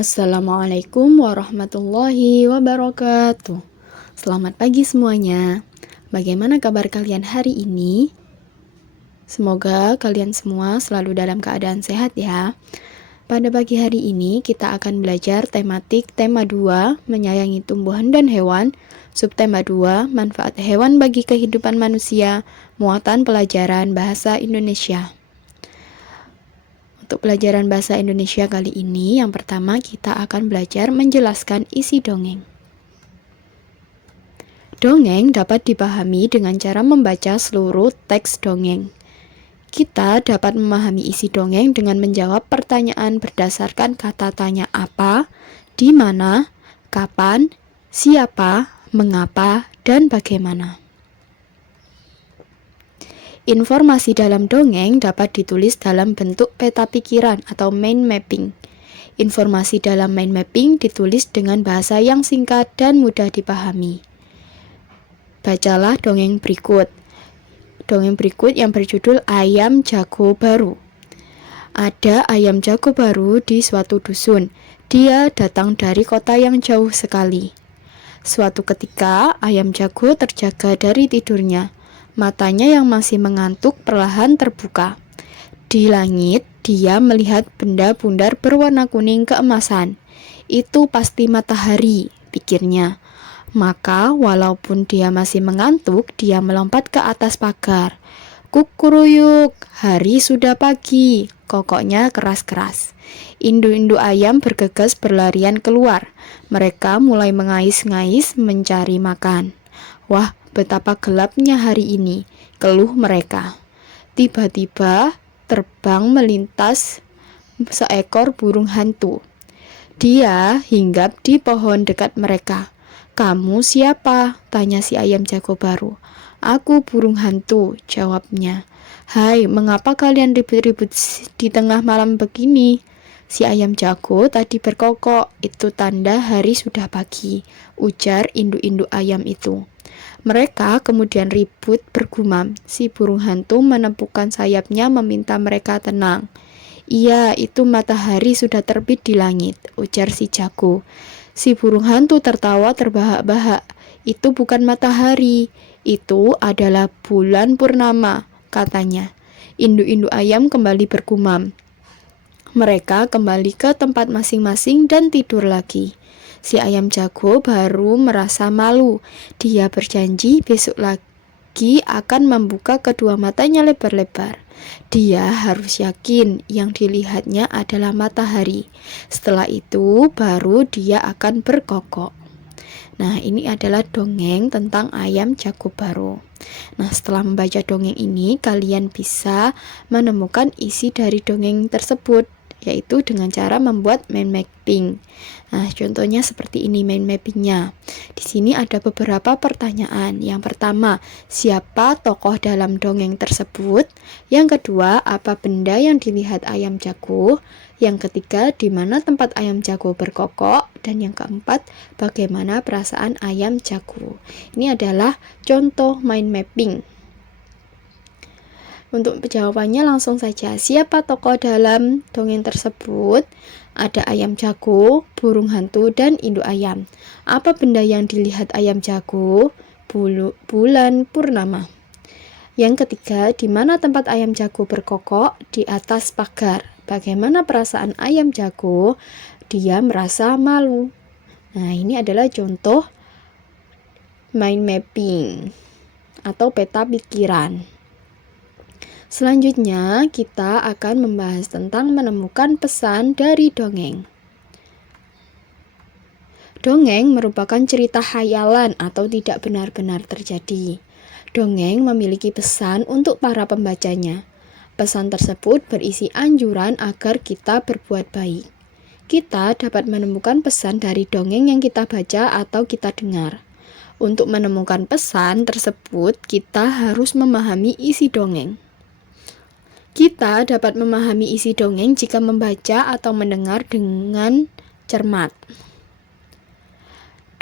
Assalamualaikum warahmatullahi wabarakatuh. Selamat pagi semuanya. Bagaimana kabar kalian hari ini? Semoga kalian semua selalu dalam keadaan sehat ya. Pada pagi hari ini kita akan belajar tematik tema 2, menyayangi tumbuhan dan hewan, subtema 2, manfaat hewan bagi kehidupan manusia, muatan pelajaran bahasa Indonesia. Untuk pelajaran bahasa Indonesia kali ini, yang pertama kita akan belajar menjelaskan isi dongeng. Dongeng dapat dipahami dengan cara membaca seluruh teks dongeng. Kita dapat memahami isi dongeng dengan menjawab pertanyaan berdasarkan kata tanya apa, di mana, kapan, siapa, mengapa, dan bagaimana. Informasi dalam dongeng dapat ditulis dalam bentuk peta pikiran atau mind mapping. Informasi dalam mind mapping ditulis dengan bahasa yang singkat dan mudah dipahami. Bacalah dongeng berikut. Dongeng berikut yang berjudul Ayam Jago Baru. Ada ayam jago baru di suatu dusun. Dia datang dari kota yang jauh sekali. Suatu ketika, ayam jago terjaga dari tidurnya. Matanya yang masih mengantuk perlahan terbuka. Di langit, dia melihat benda bundar berwarna kuning keemasan. Itu pasti matahari, pikirnya. Maka, walaupun dia masih mengantuk, dia melompat ke atas pagar. Kukuruyuk, hari sudah pagi, kokoknya keras-keras. Induk-induk ayam bergegas berlarian keluar. Mereka mulai mengais-ngais mencari makan. Wah, betapa gelapnya hari ini, keluh mereka. Tiba-tiba terbang melintas seekor burung hantu. Dia hinggap di pohon dekat mereka. Kamu siapa? Tanya si ayam jago baru. Aku burung hantu, jawabnya. Hai, mengapa kalian ribut-ribut di tengah malam begini? Si ayam jago tadi berkokok, itu tanda hari sudah pagi, ujar induk-induk ayam itu. Mereka kemudian ribut bergumam. Si burung hantu menepukkan sayapnya meminta mereka tenang. Iya, itu matahari sudah terbit di langit, ujar si jago. Si burung hantu tertawa terbahak-bahak. Itu bukan matahari, itu adalah bulan purnama, katanya. Induk-induk ayam kembali bergumam. Mereka kembali ke tempat masing-masing dan tidur lagi. Si ayam jago baru merasa malu. Dia berjanji besok lagi akan membuka kedua matanya lebar-lebar. Dia harus yakin yang dilihatnya adalah matahari. Setelah itu baru dia akan berkokok. Nah, ini adalah dongeng tentang ayam jago baru. Nah, setelah membaca dongeng ini, kalian bisa menemukan isi dari dongeng tersebut, yaitu dengan cara membuat mind mapping. Nah, contohnya seperti ini mind mappingnya. Di sini ada beberapa pertanyaan. Yang pertama, siapa tokoh dalam dongeng tersebut? Yang kedua, apa benda yang dilihat ayam jago? Yang ketiga, di mana tempat ayam jago berkokok? Dan yang keempat, bagaimana perasaan ayam jago? Ini adalah contoh mind mapping. Untuk jawabannya langsung saja. Siapa tokoh dalam dongeng tersebut? Ada ayam jago, burung hantu, dan induk ayam. Apa benda yang dilihat ayam jago? Bulan purnama. Yang ketiga, di mana tempat ayam jago berkokok? Di atas pagar. Bagaimana perasaan ayam jago? Dia merasa malu. Nah, ini adalah contoh mind mapping atau peta pikiran. Selanjutnya, kita akan membahas tentang menemukan pesan dari dongeng. Dongeng merupakan cerita khayalan atau tidak benar-benar terjadi. Dongeng memiliki pesan untuk para pembacanya. Pesan tersebut berisi anjuran agar kita berbuat baik. Kita dapat menemukan pesan dari dongeng yang kita baca atau kita dengar. Untuk menemukan pesan tersebut, kita harus memahami isi dongeng. Kita dapat memahami isi dongeng jika membaca atau mendengar dengan cermat.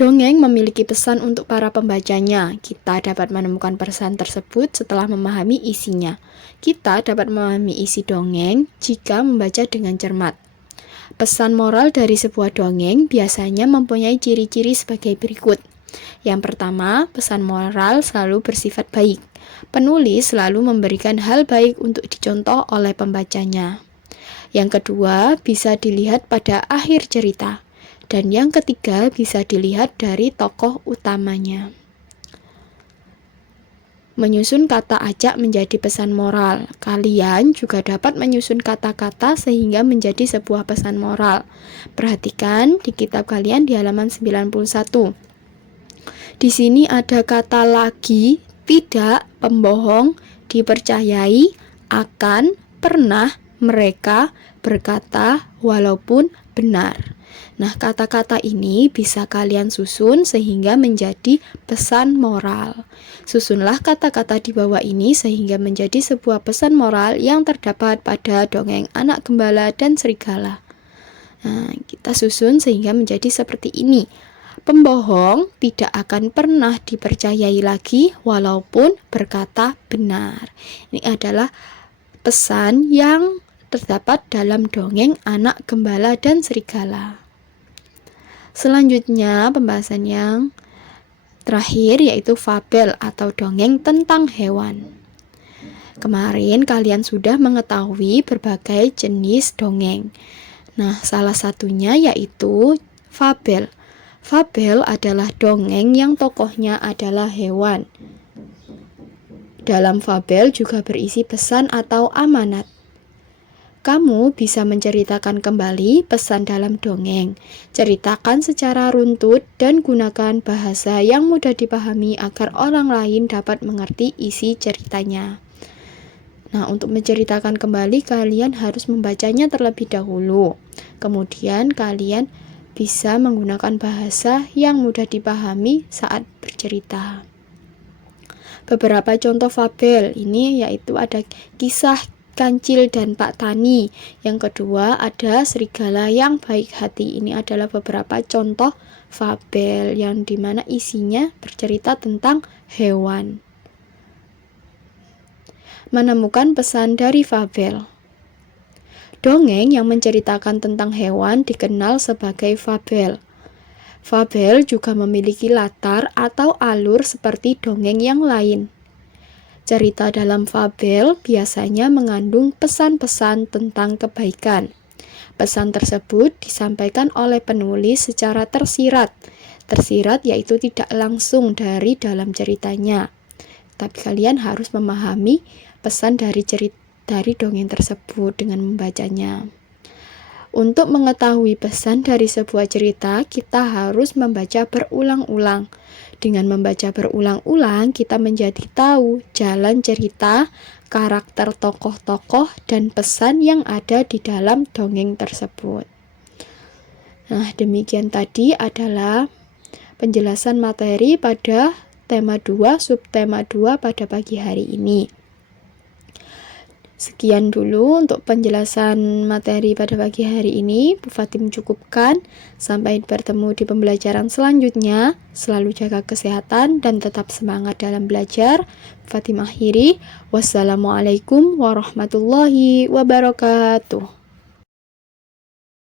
Dongeng memiliki pesan untuk para pembacanya. Kita dapat menemukan pesan tersebut setelah memahami isinya. Kita dapat memahami isi dongeng jika membaca dengan cermat. Pesan moral dari sebuah dongeng biasanya mempunyai ciri-ciri sebagai berikut. Yang pertama, pesan moral selalu bersifat baik. Penulis selalu memberikan hal baik untuk dicontoh oleh pembacanya. Yang kedua, bisa dilihat pada akhir cerita. Dan yang ketiga, bisa dilihat dari tokoh utamanya. Menyusun kata acak menjadi pesan moral. Kalian juga dapat menyusun kata-kata sehingga menjadi sebuah pesan moral. Perhatikan di kitab kalian di halaman 91. Di sini ada kata lagi, tidak, pembohong, dipercayai, akan, pernah, mereka, berkata, walaupun, benar. Nah, kata-kata ini bisa kalian susun sehingga menjadi pesan moral. Susunlah kata-kata di bawah ini sehingga menjadi sebuah pesan moral yang terdapat pada dongeng Anak Gembala dan Serigala. Nah, kita susun sehingga menjadi seperti ini. Pembohong tidak akan pernah dipercayai lagi walaupun berkata benar. Ini adalah pesan yang terdapat dalam dongeng Anak Gembala dan Serigala. Selanjutnya pembahasan yang terakhir yaitu fabel atau dongeng tentang hewan. Kemarin kalian sudah mengetahui berbagai jenis dongeng. Nah, salah satunya yaitu fabel. Fabel adalah dongeng yang tokohnya adalah hewan. Dalam fabel juga berisi pesan atau amanat. Kamu bisa menceritakan kembali pesan dalam dongeng. Ceritakan secara runtut dan gunakan bahasa yang mudah dipahami agar orang lain dapat mengerti isi ceritanya. Nah, untuk menceritakan kembali kalian harus membacanya terlebih dahulu. Kemudian kalian bisa menggunakan bahasa yang mudah dipahami saat bercerita. Beberapa contoh fabel ini yaitu ada kisah Kancil dan Pak Tani. Yang kedua ada Serigala yang Baik Hati. Ini adalah beberapa contoh fabel yang dimana isinya bercerita tentang hewan. Menemukan pesan dari fabel. Dongeng yang menceritakan tentang hewan dikenal sebagai fabel. Fabel juga memiliki latar atau alur seperti dongeng yang lain. Cerita dalam fabel biasanya mengandung pesan-pesan tentang kebaikan. Pesan tersebut disampaikan oleh penulis secara tersirat. Tersirat yaitu tidak langsung dari dalam ceritanya. Tapi kalian harus memahami pesan dari dongeng tersebut dengan membacanya. Untuk mengetahui pesan dari sebuah cerita, kita harus membaca berulang-ulang. Dengan membaca berulang-ulang, kita menjadi tahu jalan cerita, karakter tokoh-tokoh, dan pesan yang ada di dalam dongeng tersebut. Nah, demikian tadi adalah penjelasan materi pada tema 2, subtema 2 pada pagi hari ini. Sekian dulu untuk penjelasan materi pada pagi hari ini. Bu Fatim cukupkan. Sampai bertemu di pembelajaran selanjutnya. Selalu jaga kesehatan dan tetap semangat dalam belajar. Bu Fatim akhiri. Wassalamualaikum warahmatullahi wabarakatuh.